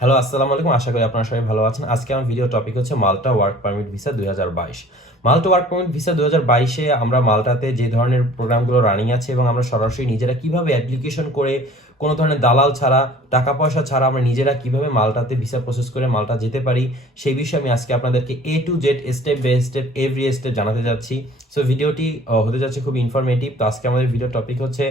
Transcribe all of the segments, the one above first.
Hello আসসালামু আলাইকুম। আশা করি আপনারা সবাই ভালো আছেন। আজকে আমার ভিডিও টপিক হচ্ছে মাল্টা ওয়ার্ক পারমিট ভিসা দুই মাল্টা ওয়ার্ক পারমিট ভিসা দুই বাইশে আমরা মাল্টাতে যে ধরনের প্রোগ্রামগুলো রানিং আছে এবং আমরা সরাসরি নিজেরা কীভাবে অ্যাপ্লিকেশন করে, কোনো ধরনের দালাল ছাড়া টাকা পয়সা ছাড়া আমরা নিজেরা কীভাবে মাল্টাতে ভিসা প্রসেস করে মাল্টা যেতে পারি, সেই বিষয়ে আমি আজকে আপনাদেরকে A to Z step by step every step জানাতে যাচ্ছি। সো ভিডিওটি হতে যাচ্ছে খুব ইনফরমেটিভ তো আজকে আমাদের ভিডিও টপিক হচ্ছে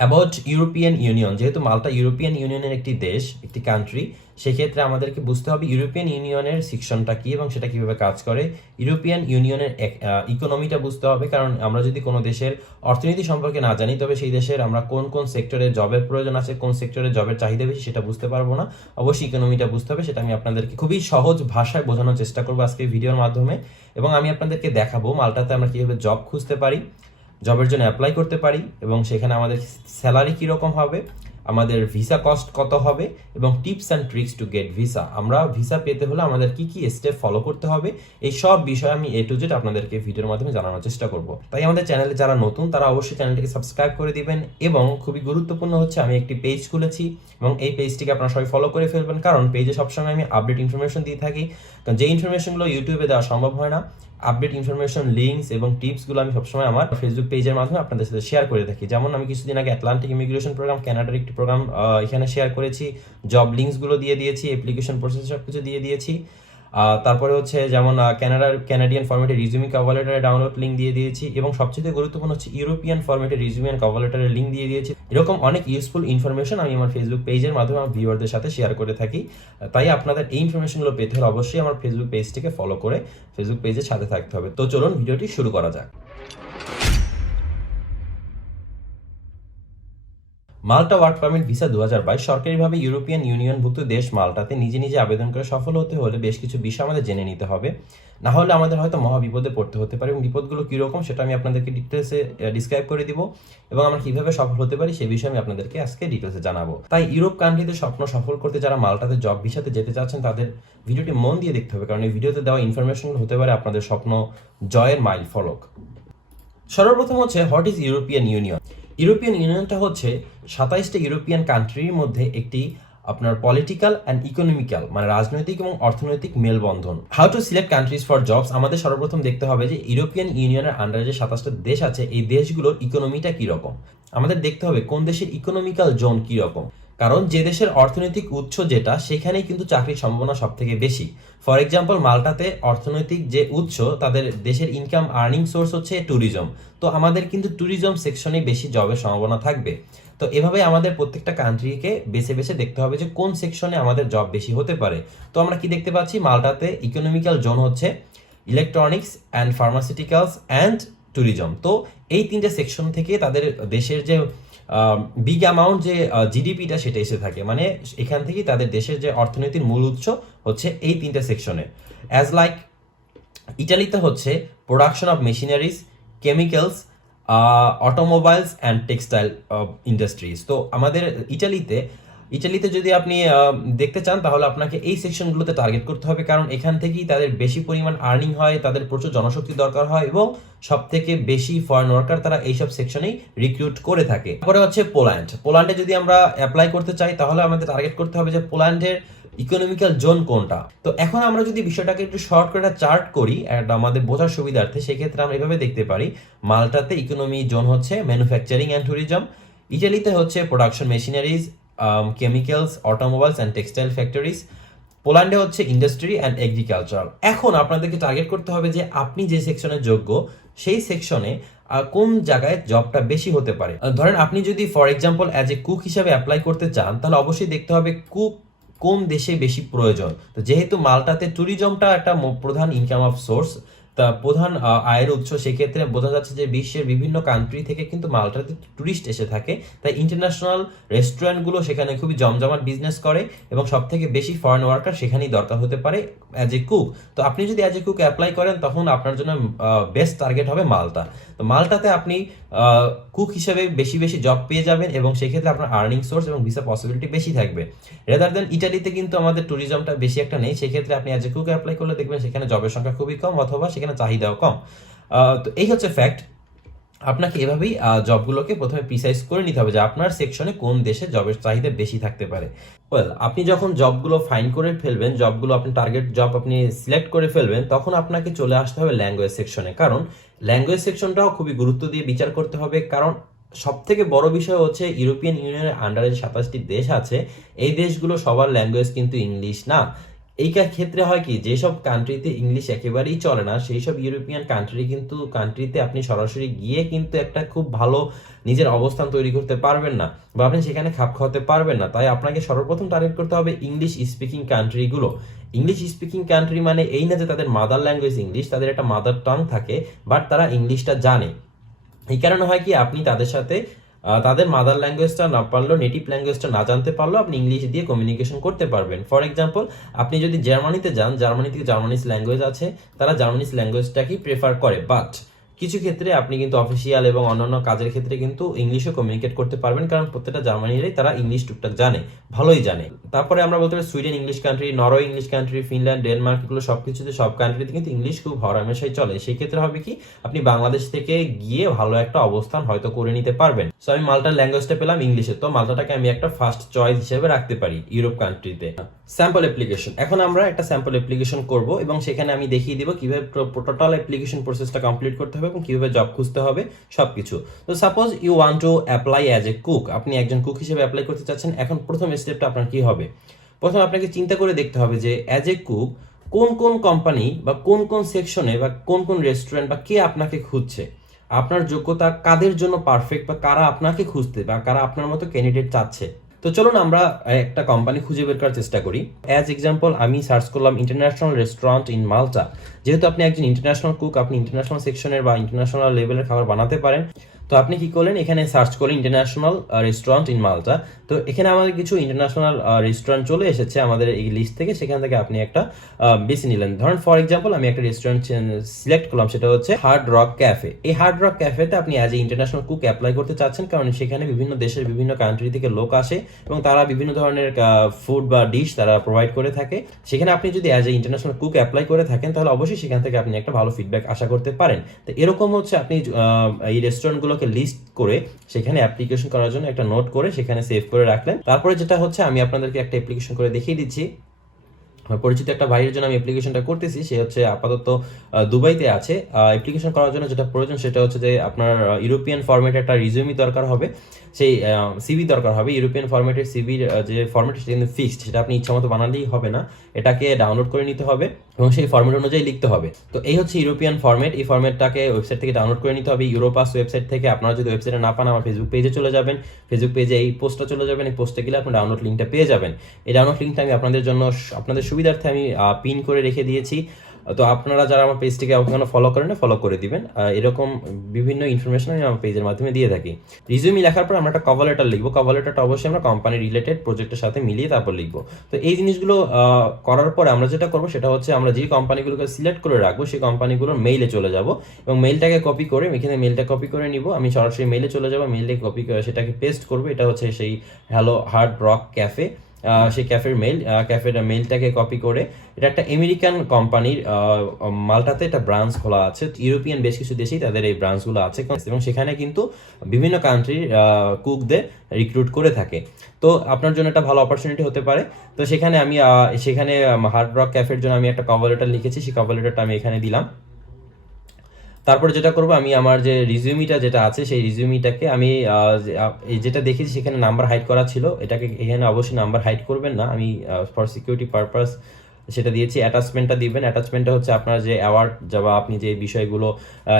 অ্যাবাউট ইউরোপিয়ান ইউনিয়ন যেহেতু মাল্টা ইউরোপিয়ান ইউনিয়নের একটি দেশ, একটি কান্ট্রি সেক্ষেত্রে আমাদেরকে বুঝতে হবে ইউরোপিয়ান ইউনিয়নের সেকশনটা কী এবং সেটা কীভাবে কাজ করে। ইউরোপিয়ান ইউনিয়নের ইকোনমিটা বুঝতে হবে, কারণ আমরা যদি কোনো দেশের অর্থনীতি সম্পর্কে না জানি, তবে সেই দেশের আমরা কোন কোন সেক্টরে জবের প্রয়োজন আছে, কোন সেক্টরে জবের চাহিদা বেশি, সেটা বুঝতে পারব না। অবশ্যই ইকোনমিটা বুঝতে হবে, সেটা আমি আপনাদেরকে খুবই সহজ ভাষায় বোঝানোর চেষ্টা করব আজকে ভিডিওর মাধ্যমে। এবং আমি আপনাদেরকে দেখাবো মাল্টাতে আমরা কীভাবে জব খুঁজতে পারি। জবের জন্য অ্যাপ্লাই করতে পারি এবং সেখানে আমাদের স্যালারি কীরকম হবে, আমাদের ভিসা কস্ট কত হবে এবং tips and tricks to get visa আমরা ভিসা পেতে হলে আমাদের কি কি স্টেপ ফলো করতে হবে, এই সব বিষয়ে আমি এ টু জেড আপনাদেরকে ভিডিওর মাধ্যমে জানানোর চেষ্টা করব। তাই আমাদের চ্যানেলে যারা নতুন, তারা অবশ্যই চ্যানেলটিকে সাবস্ক্রাইব করে দিবেন এবং খুবই গুরুত্বপূর্ণ হচ্ছে আমি একটি পেজ খুলেছি এবং এই পেজটিকে আপনারা সবাই ফলো করে ফেলবেন, কারণ পেজে সবসময় আমি আপডেট ইনফরমেশন দিয়ে থাকি। কারণ যে ইনফরমেশনগুলো ইউটিউবে দেওয়া সম্ভব হয় না আপডেট ইনফরমেশন লিঙ্কস এবং টিপসগুলো আমি সবসময় আমার ফেসবুক পেজের মাধ্যমে আপনাদের সাথে শেয়ার করে থাকি। যেমন আমি কিছুদিন আগে অ্যাটলান্টিক ইমিগ্রেশন প্রোগ্রাম ক্যানাডার একটি প্রোগ্রাম এখানে শেয়ার করেছি। জব লিঙ্কসগুলো দিয়ে দিয়েছি অ্যাপ্লিকেশন প্রসেস সব কিছু দিয়ে দিয়েছি। তারপরে হচ্ছে যেমন ক্যানাডার ক্যানাডিয়ান ফরম্যাটে রিজিউমি কভার লেটারের ডাউনলোড লিঙ্ক দিয়ে দিয়েছি এবং সবচেয়ে গুরুত্বপূর্ণ হচ্ছে ইউরোপিয়ান ফরম্যাটে রিজিউমি অ্যান্ড কভার লেটারের লিঙ্ক দিয়ে দিয়েছি। এরকম অনেক ইউজফুল ইনফরমেশন আমি আমার ফেসবুক পেজের মাধ্যমে আমার ভিউয়ারদের সাথে শেয়ার করে থাকি। তাই আপনাদের এই ইনফরমেশনগুলো পেতে হলে অবশ্যই আমার ফেসবুক পেজটিকে ফলো করে ফেসবুক পেজের সাথে থাকতে হবে। তো চলুন ভিডিওটি শুরু করা যাক। মাল্টা ওয়ার্ক পারমিট ভিসা দু হাজার বাইশ সরকারিভাবে ইউরোপিয়ান ইউনিয়নভুক্ত দেশ মাল্টাতে নিজে নিজে আবেদন করে সফল হতে হলে বেশ কিছু বিষয় আমাদের জেনে নিতে হবে। না হলে আমাদের হয়তো মহা বিপদে পড়তে হতে পারে এবং বিপদগুলো কীরকম সেটা আমি আপনাদেরকে ডিটেলসে ডিসক্রাইব করে দিব এবং আমরা কীভাবে সফল হতে পারি সেই বিষয়ে আমি আপনাদেরকে আজকে ডিটেলসে জানাব। তাই ইউরোপ কান্ট্রিতে স্বপ্ন সফল করতে যারা মাল্টাতে জব ভিসাতে যেতে চাচ্ছেন, তাদের ভিডিওটি মন দিয়ে দেখতে হবে কারণ এই ভিডিওতে দেওয়া ইনফরমেশন হতে পারে আপনাদের স্বপ্ন জয়ের মাইল ফলক। সর্বপ্রথম হচ্ছে what is European Union? European ইউনিয়নটা হচ্ছে সাতাইশটা ইউরোপিয়ান কান্ট্রির মধ্যে একটি আপনার পলিটিক্যাল অ্যান্ড ইকোনমিক্যাল মানে রাজনৈতিক এবং অর্থনৈতিক মেলবন্ধন। How to select countries for jobs আমাদের সর্বপ্রথম দেখতে হবে যে ইউরোপিয়ান ইউনিয়নের আন্ডারে যে সাতাশটা দেশ আছে, এই দেশগুলোর ইকোনমিটা কীরকম? আমাদের দেখতে হবে কোন দেশের ইকোনমিক্যাল জোন কীরকম? কারণ যে দেশের অর্থনৈতিক উৎস যেটা, সেখানেই কিন্তু চাকরির সম্ভাবনা সব থেকে বেশি। ফর এক্সাম্পল মাল্টাতে অর্থনৈতিক যে উৎস, তাদের দেশের ইনকাম আর্নিং সোর্স হচ্ছে ট্যুরিজম তো আমাদের কিন্তু ট্যুরিজম সেকশনে বেশি জবের সম্ভাবনা থাকবে। তো এভাবে আমাদের প্রত্যেকটা কান্ট্রিকে বেছে বেছে দেখতে হবে যে কোন সেকশনে আমাদের জব বেশি হতে পারে। তো আমরা কি দেখতে পাচ্ছি? মাল্টাতে ইকোনমিক্যাল জোন হচ্ছে electronics and pharmaceuticals and tourism তো এই তিনটে সেকশন থেকে তাদের দেশের যে বিগ অ্যামাউন্ট যে জিডিপিটা সেটা এসে থাকে। মানে এখান থেকেই তাদের দেশের যে অর্থনীতির মূল উৎস হচ্ছে এই তিনটা সেকশনে অ্যাজ লাইক ইটালিতে হচ্ছে production of machineries chemicals automobiles and textile industries তো আমাদের ইটালিতে ইটালিতে যদি আপনি দেখতে চান, তাহলে আপনাকে এই সেকশনগুলোতে টার্গেট করতে হবে। কারণ এখান থেকেই তাদের বেশি পরিমাণ আর্নিং হয়, তাদের প্রচুর জনশক্তি দরকার হয় এবং সব থেকে বেশি ফরেন ওয়ার্কার তারা এইসব সেকশনেই রিক্রুট করে থাকে। তারপরে হচ্ছে পোল্যান্ড পোল্যান্ডে যদি আমরা অ্যাপ্লাই করতে চাই, তাহলে আমাদের টার্গেট করতে হবে যে পোল্যান্ডের ইকোনমিক্যাল জোন কোনটা। তো এখন আমরা যদি বিষয়টাকে একটু শর্ট করে চার্ট করি আমাদের বোঝার সুবিধার্থে সেক্ষেত্রে আমরা এভাবে দেখতে পারি। মাল্টাতে ইকোনমি জোন হচ্ছে ম্যানুফ্যাকচারিং অ্যান্ড ট্যুরিজম ইটালিতে হচ্ছে production machineries chemicals automobiles and textile factories পোল্যান্ডে হচ্ছে ইন্ডাস্ট্রি অ্যান্ড এগ্রিকালচার এখন আপনাদেরকে টার্গেট করতে হবে যে আপনি যে সেকশনে যোগ্য, সেই সেকশনে কোন জায়গায় জবটা বেশি হতে পারে। ধরেন আপনি যদি for example as a cook হিসাবে অ্যাপ্লাই করতে চান, তাহলে অবশ্যই দেখতে হবে কুক কোন দেশে বেশি প্রয়োজন। তো যেহেতু মালটাতে ট্যুরিজমটা একটা প্রধান ইনকাম অফ সোর্স প্রধান আয়ের উৎস। সেক্ষেত্রে বোঝা যাচ্ছে যে বিশ্বের বিভিন্ন কান্ট্রি থেকে কিন্তু মাল্টাতে ট্যুরিস্ট এসে থাকে, তাই ইন্টারন্যাশনাল রেস্টুরেন্টগুলো সেখানে খুবই জমজমাট বিজনেস করে এবং সব থেকে বেশি ফরেন ওয়ার্কার সেখানেই দরকার হতে পারে অ্যাজ এ কুক তো আপনি যদি অ্যাজ এ কুক অ্যাপ্লাই করেন, তখন আপনার জন্য বেস্ট টার্গেট হবে মাল্টা। তো মালটাতে আপনি কুক হিসেবে বেশি বেশি জব পেয়ে যাবেন এবং সেক্ষেত্রে আপনার আর্নিং সোর্স এবং ভিসা পসিবিলিটি বেশি থাকবে। রেদার দেন ইটালিতে কিন্তু আমাদের ট্যুরিজমটা বেশি একটা নেই, সেক্ষেত্রে আপনি অ্যাজ এ কুক অ্যাপ্লাই করলে দেখবেন সেখানে জবের সংখ্যা খুবই কম অথবা সেখানে চাহিদাও কম? তো এই হচ্ছে ফ্যাক্ট আপনাকে এভাবেই জবগুলোকে প্রথমে প্রিসাইজ করে নিতে হবে যে আপনার সেকশনে কোন দেশে জবের চাহিদা বেশি থাকতে পারে। ওয়েল আপনি যখন জবগুলো ফাইন করে ফেলবেন জবগুলো আপনি টার্গেট জব আপনি সিলেক্ট করে ফেলবেন, তখন আপনাকে চলে আসতে হবে ল্যাঙ্গুয়েজ সেকশনে কারণ ল্যাঙ্গুয়েজ সেকশনটাও খুবই গুরুত্ব দিয়ে বিচার করতে হবে। কারণ সব থেকে বড় বিষয় হচ্ছে ইউরোপিয়ান ইউনিয়নের আন্ডারে সাতাশটি দেশ আছে, এই দেশগুলো সবার ল্যাঙ্গুয়েজ কিন্তু ইংলিশ না। এই ক্ষেত্রে হয় কি, যেসব কান্ট্রিতে ইংলিশ একেবারেই চলে না সেই সব ইউরোপিয়ান কান্ট্রি কিন্তু কান্ট্রিতে আপনি সরাসরি গিয়ে কিন্তু একটা খুব ভালো নিজের অবস্থান তৈরি করতে পারবেন না বা আপনি সেখানে খাপ খাওয়াতে পারবেন না। তাই আপনাকে সর্বপ্রথম টার্গেট করতে হবে ইংলিশ স্পিকিং কান্ট্রিগুলো ইংলিশ স্পিকিং কান্ট্রি মানে এই না যে তাদের মাদার ল্যাঙ্গুয়েজ ইংলিশ তাদের একটা মাদার টাং থাকে বাট তারা ইংলিশটা জানে। এই কারণে হয় কি, আপনি তাদের সাথে তাদের মাদার ল্যাঙ্গুয়েজটা না পারলেও নেটিভ ল্যাঙ্গুয়েজটা না জানতে পারলেও আপনি ইংলিশ দিয়ে কমিউনিকেশন করতে পারবেন। ফর এক্সাম্পল আপনি যদি জার্মানিতে যান জার্মানি থেকে জার্মানিস ল্যাঙ্গুয়েজ আছে, তারা জার্মানিজ ল্যাঙ্গুয়েজটাকেই প্রেফার করে। বাট কিছু ক্ষেত্রে আপনি কিন্তু অফিসিয়াল এবং অন্যান্য কাজের ক্ষেত্রে কিন্তু ইংলিশে কমিউনিকেট করতে পারবেন, কারণ প্রত্যেকটা জার্মানিরই তারা ইংলিশ টুকটাক জানে, ভালোই জানে। তারপরে আমরা বলতে পারি Sweden English country Norway English country Finland Denmark এগুলো সব কিছুতে সব কান্ট্রিতে কিন্তু ইংলিশ খুব হরহামেশাই চলে। সেই ক্ষেত্রে হবে কি, আপনি বাংলাদেশ থেকে গিয়ে ভালো একটা অবস্থান হয়তো করে নিতে পারবেন। সো আমি মাল্টার ল্যাঙ্গুয়েজটা পেলাম ইংলিশে তো মাল্টাটাকে আমি একটা ফার্স্ট চয়েস হিসেবে রাখতে পারি ইউরোপ কান্ট্রিতে স্যাম্পল অ্যাপ্লিকেশন এখন আমরা একটা স্যাম্পল অ্যাপ্লিকেশন করব এবং সেখানে আমি দেখিয়ে দিব কীভাবে টোটাল অ্যাপ্লিকেশন প্রসেসটা কমপ্লিট করতে হবে এবং কীভাবে জব খুঁজতে হবে সব কিছু তো suppose you want to apply as a cook আপনি একজন কুক হিসেবে অ্যাপ্লাই করতে চাচ্ছেন, এখন প্রথম স্টেপটা আপনার কি হবে? প্রথমে আপনাকে চিন্তা করে দেখতে হবে যে অ্যাজ এ কুক কোন কোন কোম্পানি বা কোন কোন সেকশনে বা কোন কোন রেস্টুরেন্ট বা কে আপনাকে খুঁজছে? আপনার যোগ্যতা কাদের জন্য পারফেক্ট বা কারা আপনাকে খুঁজতে বা কারা আপনার মতো ক্যান্ডিডেট চাচ্ছে? তো চলুন আমরা একটা কোম্পানি খুঁজে বের করার চেষ্টা করি। অ্যাজ এক্সাম্পল আমি সার্চ করলাম ইন্টারন্যাশনাল রেস্টুরেন্ট ইন মালটা যেহেতু আপনি একজন ইন্টারন্যাশনাল কুক আপনি ইন্টারন্যাশনাল সেকশনের বা ইন্টারন্যাশনাল লেভেলের খাবার বানাতে পারেন তো আপনি কি করলেন? এখানে সার্চ করলেন ইন্টারন্যাশনাল রেস্টুরেন্ট ইন মাল্টা তো এখানে আমাদের কিছু ইন্টারন্যাশনাল রেস্টুরেন্ট চলে এসেছে আমাদের এই লিস্ট থেকে। সেখান থেকে আপনি একটা বেছে নিলেন। ধরেন ফর এক্সাম্পল আমি একটা রেস্টুরেন্ট সিলেক্ট করলাম, সেটা হচ্ছে হার্ড রক ক্যাফে এই হার্ড রক ক্যাফেতে আপনি as a international cook apply করতে চাচ্ছেন, কারণ সেখানে বিভিন্ন দেশের বিভিন্ন কান্ট্রি থেকে লোক আসে এবং তারা বিভিন্ন ধরনের ফুড বা ডিশ তারা প্রোভাইড করে থাকে। সেখানে আপনি যদি as a international cook apply করে থাকেন, তাহলে অবশ্যই সেখান থেকে আপনি একটা ভালো ফিডব্যাক আশা করতে পারেন। তো এরকম হচ্ছে আপনি এই এই রেস্টুরেন্টগুলোকে লিস্ট করে সেখানে অ্যাপ্লিকেশন করার জন্য একটা নোট করে সেখানে সেভ করে রাখলেন। তারপরে যেটা হচ্ছে, আমি আপনাদেরকে একটা অ্যাপ্লিকেশন করে দেখিয়ে দিচ্ছি। পরিচিত একটা ভাইয়ের জন্য আমি অ্যাপ্লিকেশনটা করতেছি, সে হচ্ছে আপাতত দুবাইতে আছে। অ্যাপ্লিকেশন করার জন্য যেটা প্রয়োজন সেটা হচ্ছে যে আপনার ইউরোপিয়ান ফরম্যাটে একটা রিজিউমি দরকার হবে। সেই সিভি দরকার হবে। ইউরোপিয়ান ফরম্যাটের সিভির যে ফরম্যাট সেটা কিন্তু ফিক্সড সেটা আপনি ইচ্ছা মতো বানালেই হবে না। এটাকে ডাউনলোড করে নিতে হবে এবং সেই ফরম্যাট অনুযায়ী লিখতে হবে। তো এই হচ্ছে ইউরোপিয়ান ফরম্যাট এই ফরম্যাটটাকে ওয়েবসাইট থেকে ডাউনলোড করে নিতে হবে। ইউরোপাস ওয়েবসাইট থেকে আপনারা যদি ওয়েবসাইটে না পান, আমার ফেসবুক পেজে চলে যাবেন। ফেসবুক পেজে এই পোস্টটা চলে যাবেন। এই পোস্টে গেলে আপনি ডাউনলোড লিঙ্কটা পেয়ে যাবেন। এই ডাউনলোড লিঙ্কটা আমি আপনাদের জন্য, আপনাদের সুবিধার্থে আমি পিন করে রেখে দিয়েছি। তো আপনারা যারা আমার পেজটিকে ওখানে ফলো করেন ফলো করে দিবেন। এরকম বিভিন্ন ইনফরমেশন আমি আমার পেজের মাধ্যমে দিয়ে থাকি। রিজিউমি লেখার পর আমরা একটা কভার লেটার লিখব। কভার লেটারটা অবশ্যই আমরা কোম্পানি রিলেটেড প্রজেক্টের সাথে মিলিয়ে তারপর লিখব। তো এই জিনিসগুলো করার পরে আমরা যেটা করব সেটা হচ্ছে আমরা যে কোম্পানিগুলোকে সিলেক্ট করে রাখব, সেই কোম্পানিগুলোর মেইলে চলে যাব এবং মেইলটাকে কপি করে এখানে মেইলটা কপি করে নিব। আমি সরাসরি মেইলে চলে যাব মেইলে কপি সেটাকে পেস্ট করব। এটা হচ্ছে সেই হ্যালো হার্ড রক ক্যাফে সেই ক্যাফের মেইল ক্যাফের মেলটাকে কপি করে, এটা একটা আমেরিকান কোম্পানির মাল্টাতে একটা ব্রাঞ্চ খোলা আছে ইউরোপিয়ান বেশ কিছু দেশেই তাদের এই ব্রাঞ্চগুলো আছে, এবং সেখানে কিন্তু বিভিন্ন কান্ট্রির কুকদের রিক্রুট করে থাকে। তো আপনার জন্য একটা ভালো অপরচুনিটি হতে পারে। তো সেখানে আমি সেখানে হার্ড রক ক্যাফের জন্য আমি একটা কভার লেটার লিখেছি, সেই কভার লেটারটা আমি এখানে দিলাম। তারপর যেটা করব, আমি আমার যে রিজিউমিটা যেটা আছে, সেই রিজিউমিটাকে আমি যেটা দেখেছি সেখানে নাম্বার হাইড করা ছিল। এটাকে এখানে অবশ্যই নাম্বার হাইড করবেন না। আমি ফর সিকিউরিটি পারপাস সেটা দিয়েছি অ্যাটাচমেন্টটা দিবেন। অ্যাটাচমেন্টটা হচ্ছে আপনার যে অ্যাওয়ার্ড বা আপনি যে বিষয়গুলো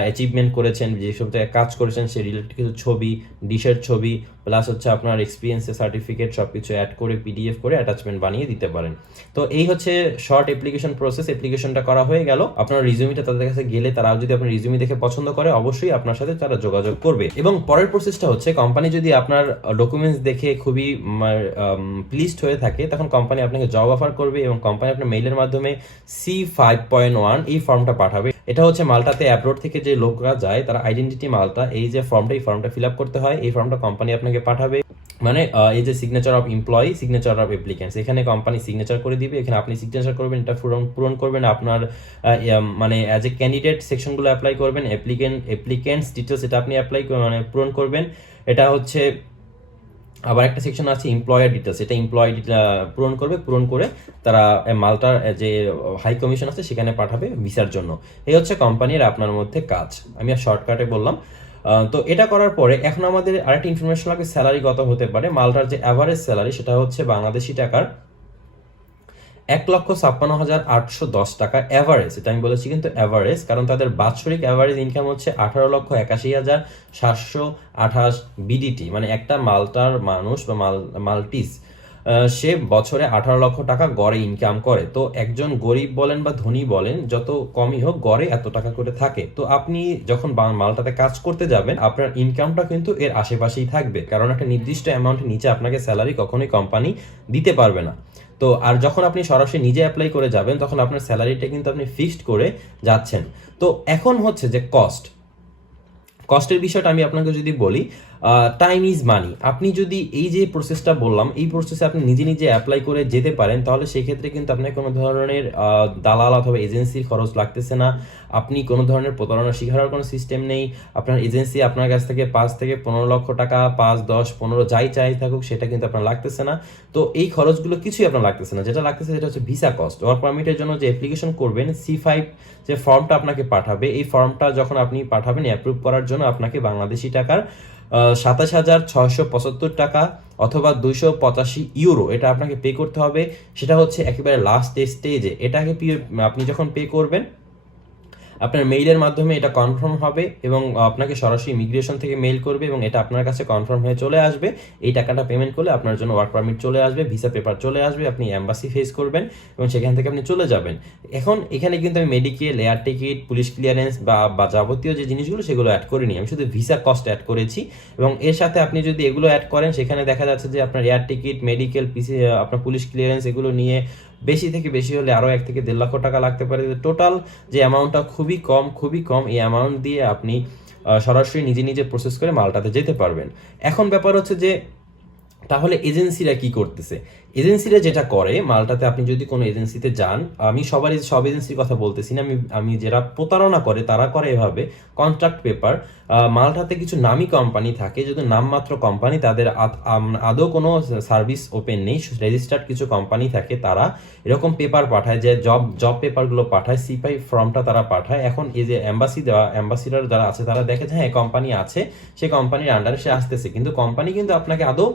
অ্যাচিভমেন্ট করেছেন যেসব কাজ করেছেন, সেই রিলেটেড কিছু ছবি ডিশের ছবি প্লাস হচ্ছে আপনার এক্সপিরিয়েন্সের সার্টিফিকেট সব কিছু অ্যাড করে পিডিএফ করে অ্যাটাচমেন্ট বানিয়ে দিতে পারেন। তো এই হচ্ছে শর্ট অ্যাপ্লিকেশন প্রসেস অ্যাপ্লিকেশনটা করা হয়ে গেল। আপনার রিজিউমিটা তাদের কাছে গেলে তারা যদি আপনার রিজিউমি দেখে পছন্দ করে, অবশ্যই আপনার সাথে তারা যোগাযোগ করবে। এবং পরের প্রসেসটা হচ্ছে কোম্পানি যদি আপনার ডকুমেন্টস দেখে খুবই প্লিজড হয়ে থাকে, তখন কোম্পানি আপনাকে জব অফার করবে এবং কোম্পানি আপনার মেইলের মাধ্যমে সি ফাইভ পয়েন্ট ওয়ান এই ফর্মটা পাঠাবে। এটা হচ্ছে মালটাতে অ্যাব্রোড থেকে যে লোকরা যায়, তারা আইডেন্টিটি মালটা, এই যে ফর্মটা এই ফর্মটা ফিল আপ করতে হয়, এই ফর্মটা কোম্পানি আপনাকে পাঠাবে। মানে এই যে signature of employee signature of applicants এখানে কোম্পানি সিগনেচার করে দিবে, এখানে আপনি সিগনেচার করবেন, এটা পূরণ পূরণ করবেন, আপনার মানে অ্যাজ এ ক্যান্ডিডেট সেকশনগুলো অ্যাপ্লাই করবেন অ্যাপ্লিকেন্ট অ্যাপ্লিকেন্টস ডিটেলস এটা আপনি অ্যাপ্লাই মানে পূরণ করবেন। এটা হচ্ছে আবার একটা সেকশন আছে এমপ্লয়ার ডিটেলস এটা এমপ্লয় পূরণ করবে, পূরণ করে তারা মালটার যে হাই কমিশন আছে সেখানে পাঠাবে ভিসার জন্য। এই হচ্ছে কোম্পানির আপনার মধ্যে কাজ। আমি আর শর্টকাটে বললাম। তো এটা করার পরে এখন আমাদের আরেকটা ইনফরমেশন লাগবে স্যালারি কত হতে পারে? মালটার যে অ্যাভারেজ স্যালারি সেটা হচ্ছে বাংলাদেশি টাকার এক লক্ষ ছাপ্পান্ন হাজার আটশো দশ টাকা অ্যাভারেজ এটা আমি বলেছি কিন্তু অ্যাভারেজ কারণ তাদের বাৎসরিক অ্যাভারেজ ইনকাম হচ্ছে আঠারো লক্ষ একাশি হাজার সাতশো আঠাশ বিডিটি মানে একটা মালটার মানুষ বা মাল, মাল্টিস সে বছরে আঠারো লক্ষ টাকা গড়ে ইনকাম করে। তো একজন গরিব বলেন বা ধনী বলেন, যত কমই হোক গড়ে এত টাকা করে থাকে। তো আপনি যখন মালটাতে কাজ করতে যাবেন, আপনার ইনকামটা কিন্তু এর আশেপাশেই থাকবে। কারণ একটা নির্দিষ্ট অ্যামাউন্টের নিচে আপনাকে স্যালারি কখনোই কোম্পানি দিতে পারবে না। তো আর যখন আপনি সরাসরি নিজে অ্যাপ্লাই করে যাবেন, তখন আপনার স্যালারিটা কিন্তু আপনি ফিক্সড করে যাচ্ছেন। তো এখন হচ্ছে যে কস্ট কস্টের বিষয়টা আমি আপনাকে যদি বলি টাইম ইজ মানি আপনি যদি এই যে প্রসেসটা বললাম, এই প্রসেসে আপনি নিজে নিজে অ্যাপ্লাই করে যেতে পারেন, তাহলে সেই ক্ষেত্রে কিন্তু আপনার কোনো ধরনের দালাল অথবা এজেন্সির খরচ লাগতেছে না। আপনি কোনো ধরনের প্রতারণার শিকার কোনো সিস্টেম নেই। আপনার এজেন্সি আপনার কাছ থেকে পাঁচ থেকে পনেরো লক্ষ টাকা, পাঁচ, দশ, পনেরো যাই চাই থাকুক, সেটা কিন্তু আপনার লাগতেছে না। তো এই খরচগুলো কিছুই আপনার লাগতেছে না। যেটা লাগতেছে সেটা হচ্ছে ভিসা কস্ট ওয়ার্ক পারমিটের জন্য যে অ্যাপ্লিকেশন করবেন সি ফাইভ যে ফর্মটা আপনাকে পাঠাবে, এই ফর্মটা যখন আপনি পাঠাবেন অ্যাপ্রুভ করার জন্য আপনাকে বাংলাদেশি টাকার সাতাশ হাজার ছয়শো পঁচাত্তর টাকা অথবা দুইশো পঁচাশি ইউরো এটা আপনাকে পে করতে হবে। সেটা হচ্ছে একেবারে লাস্ট স্টেজে এটাকে আপনি যখন পে করবেন আপনার মেইলের মাধ্যমে এটা কনফার্ম হবে এবং আপনাকে সরাসরি ইমিগ্রেশন থেকে মেইল করবে এবং এটা আপনার কাছে কনফার্ম হয়ে চলে আসবে। এই টাকাটা পেমেন্ট করলে আপনার জন্য ওয়ার্ক পারমিট চলে আসবে ভিসা পেপার চলে আসবে, আপনি অ্যাম্বাসি ফেস করবেন এবং সেখান থেকে আপনি চলে যাবেন। এখন এখানে কিন্তু আমি medical air ticket police clearance বা যাবতীয় যে জিনিসগুলো সেগুলো অ্যাড করিনি। আমি শুধু ভিসা কস্ট অ্যাড করেছি এবং এর সাথে আপনি যদি এগুলো অ্যাড করেন, সেখানে দেখা যাচ্ছে যে আপনার এয়ার টিকিট মেডিকেল পিসি আপনার পুলিশ ক্লিয়ারেন্স এগুলো নিয়ে বেশি থেকে বেশি হলে আরও এক থেকে দেড় লক্ষ টাকা লাগতে পারে। টোটাল যে অ্যামাউন্টটা খুবই কম খুবই কম, এই অ্যামাউন্ট দিয়ে আপনি সরাসরি নিজে নিজে প্রসেস করে মালটাতে যেতে পারবেন। এখন ব্যাপার হচ্ছে যে, তাহলে এজেন্সিরা কি করতেছে? এজেন্সিরা যেটা করে, মালটাতে আপনি যদি কোনো এজেন্সিতে যান, আমি সবারই, সব এজেন্সির কথা বলতেছি না, আমি আমি যারা প্রতারণা করে, তারা করে এভাবে কন্ট্রাক্ট পেপার মালটাতে কিছু নামি কোম্পানি থাকে, যদি নামমাত্র কোম্পানি তাদের আদৌ কোনো সার্ভিস ওপেন নেই রেজিস্টার্ড কিছু কোম্পানি থাকে, তারা এরকম পেপার পাঠায়, যে জব জব পেপারগুলো পাঠায় সিপাই ফর্মটা তারা পাঠায়। এখন এই যে অ্যাম্বাসি দেওয়া অ্যাম্বাসিডার যারা আছে, তারা দেখে যে হ্যাঁ কোম্পানি আছে সেই কোম্পানির আন্ডারে সে আসতেছে। কিন্তু কোম্পানি কিন্তু আপনাকে আদৌ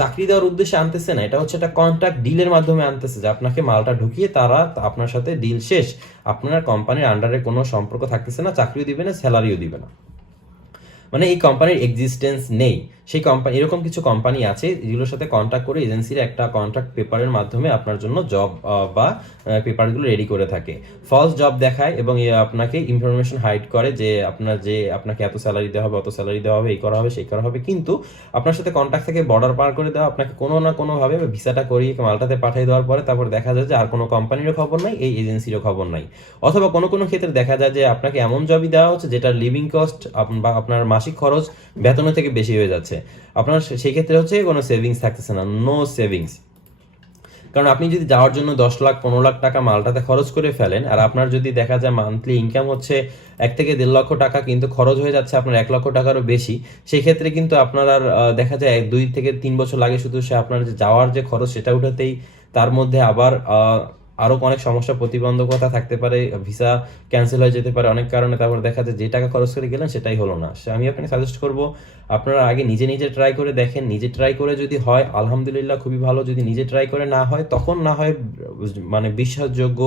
চাকরি দেওয়ার উদ্দেশ্যে আনতেছে না। এটা হচ্ছে একটা কন্ট্রাক্ট ডিলের মাধ্যমে আনতেছে, যে আপনাকে মালটা ঢুকিয়ে তারা আপনার সাথে ডিল শেষ, আপনার কোম্পানির আন্ডারে কোনো সম্পর্ক থাকতেছে না, চাকরিও দিবে না স্যালারিও দিবে না। মানে এই কোম্পানির এক্সিস্টেন্স নেই। সেই কোম্পানি এরকম কিছু কোম্পানি আছে যেগুলোর সাথে কন্ট্যাক্ট করে এজেন্সির একটা কন্ট্রাক্ট পেপারের মাধ্যমে আপনার জন্য জব বা পেপারগুলো রেডি করে থাকে। ফলস জব দেখায় এবং আপনাকে ইনফরমেশন হাইড করে যে আপনার যে, আপনাকে এত স্যালারি দেওয়া হবে, অত স্যালারি দেওয়া হবে, এই করা হবে, সেই করা হবে, কিন্তু আপনার সাথে কন্ট্যাক্ট থেকে বর্ডার পার করে দেওয়া, আপনাকে কোনো না কোনোভাবে ভিসাটা করিয়ে মালটাতে পাঠিয়ে দেওয়ার পরে তারপর দেখা যায় যে আর কোনো কোম্পানিরও খবর নাই, এই এজেন্সিরও খবর নাই। অথবা কোনো কোনো ক্ষেত্রে দেখা যায় যে আপনাকে এমন জবই দেওয়া হচ্ছে যেটার লিভিং কস্ট বা আপনার মাসিক খরচ বেতনের থেকে বেশি হয়ে যাচ্ছে। আপনার সেই ক্ষেত্রে হচ্ছে কোনো সেভিংস থাকতেছে না নো সেভিংস কারণ আপনি যদি যাওয়ার জন্য দশ লাখ, পনেরো লাখ টাকা মালটাতে খরচ করে ফেলেন, আর আপনার যদি দেখা যায় মান্থলি ইনকাম হচ্ছে এক থেকে দেড় লক্ষ টাকা, কিন্তু খরচ হয়ে যাচ্ছে আপনার এক লক্ষ টাকারও বেশি, সেই ক্ষেত্রে কিন্তু আপনার আর দেখা যায় দুই থেকে তিন বছর লাগে শুধু সে আপনার যে যাওয়ার যে খরচ সেটা উঠাতেই, তার মধ্যে আবার আহ, আরও অনেক সমস্যা প্রতিবন্ধকতা থাকতে পারে ভিসা ক্যান্সেল হয়ে যেতে পারে অনেক কারণে তারপর দেখা যায় যে টাকা খরচ করে গেলেন সেটাই হলো না। সে আমি আপনাকে সাজেস্ট করব আপনারা আগে নিজে নিজে ট্রাই করে দেখেন নিজে ট্রাই করে যদি হয় আলহামদুলিল্লাহ খুবই ভালো যদি নিজে ট্রাই করে না হয় তখন না হয় মানে বিশ্বাসযোগ্য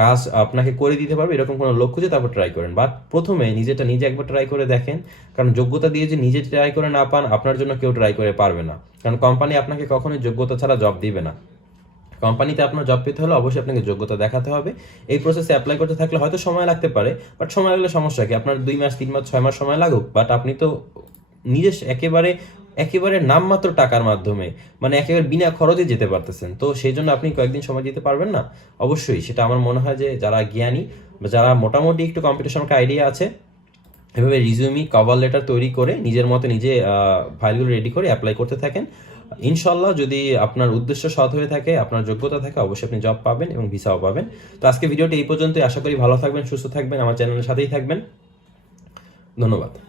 কাজ আপনাকে করে দিতে পারবে এরকম কোনো লক্ষ্য যে তারপর ট্রাই করেন। বাট প্রথমে নিজেটা নিজে একবার ট্রাই করে দেখেন কারণ যোগ্যতা দিয়ে যে নিজে ট্রাই করে না পান আপনার জন্য কেউ ট্রাই করে পারবে না। কারণ কোম্পানি আপনাকে কখনোই যোগ্যতা ছাড়া জব দিবে না। কোম্পানিতে আপনার জব পেতে হলে অবশ্যই আপনাকে যোগ্যতা দেখাতে হবে। এই প্রসেসে অ্যাপ্লাই করতে থাকলে হয়তো সময় লাগতে পারে বাট সময় লাগলে সমস্যা কি? আপনার দুই মাস, তিন মাস, ছয় মাস সময় লাগুক বাট আপনি তো নিজে একেবারে একেবারে নামমাত্র টাকার মাধ্যমে মানে একেবারে বিনা খরচে যেতে পারতেছেন। তো সেই জন্য আপনি কয়েকদিন সময় দিতে পারবেন না? অবশ্যই, সেটা আমার মনে হয় যে যারা জ্ঞানী বা যারা মোটামুটি একটু কম্পিটিশনকে আইডিয়া আছে, এভাবে রিজিউমি কভার লেটার তৈরি করে নিজের মতো নিজে ফাইলগুলো রেডি করে অ্যাপ্লাই করতে থাকেন। ইনশাল্লাহ যদি আপনার উদ্দেশ্য সৎ হয়ে থাকে, আপনার যোগ্যতা থাকে, অবশ্যই আপনি জব পাবেন এবং ভিসাও পাবেন। তো আজকে ভিডিওটি এই পর্যন্তই। আশা করি ভালো থাকবেন, সুস্থ থাকবেন, আমার চ্যানেলের সাথেই থাকবেন। ধন্যবাদ।